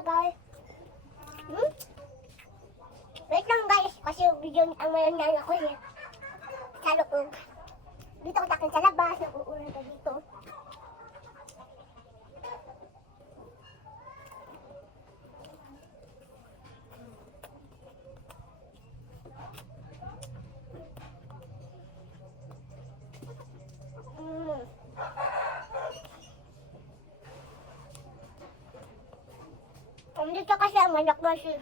guys. Wait lang guys, kasi yung video ang mayroon ako niya. Sa loob. Dito ko takin sa labas, nag-uulan ka dito. Dito kasi ang manok kasi.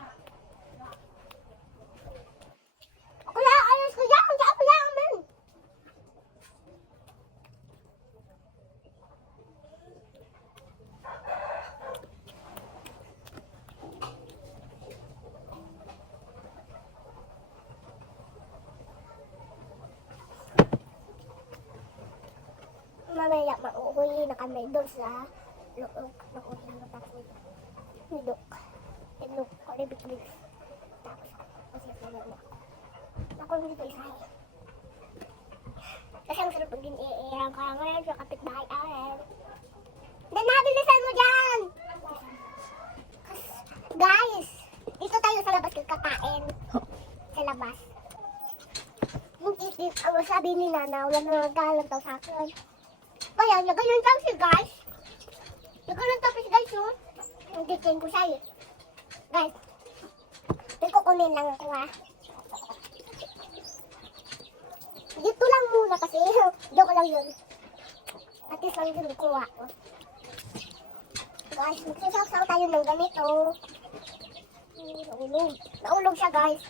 Kuya, ayos ko dyan. Kung saan pala amin. Mamaya mauuwi na kami doon sa loob ng uling na takoy. Nidok. Nidok. Kalibig-libig. Tapos, kasi naman na. Ako dito isa. Kasi ang sarap pagin iirang ka ngayon sa kapitbahay akin. Dan, nabilisan mo dyan! Guys, dito tayo sa labas kakain. Sa labas. Hindi, ang sabi ni Nana, wala na nagkalang daw sa akin. Kaya, nagayon lang si guys. Nagayon tapos guys, yun. Nagdikin ko siya eh. Guys, may kukunin lang ako ha. Dito lang muna kasi, joke lang yun. At least lang din kuha ko. Guys, magsasaw tayo ng ganito. Naulog. Naulog siya guys.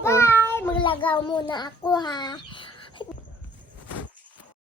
Bye! Maglagaw muna ako ha.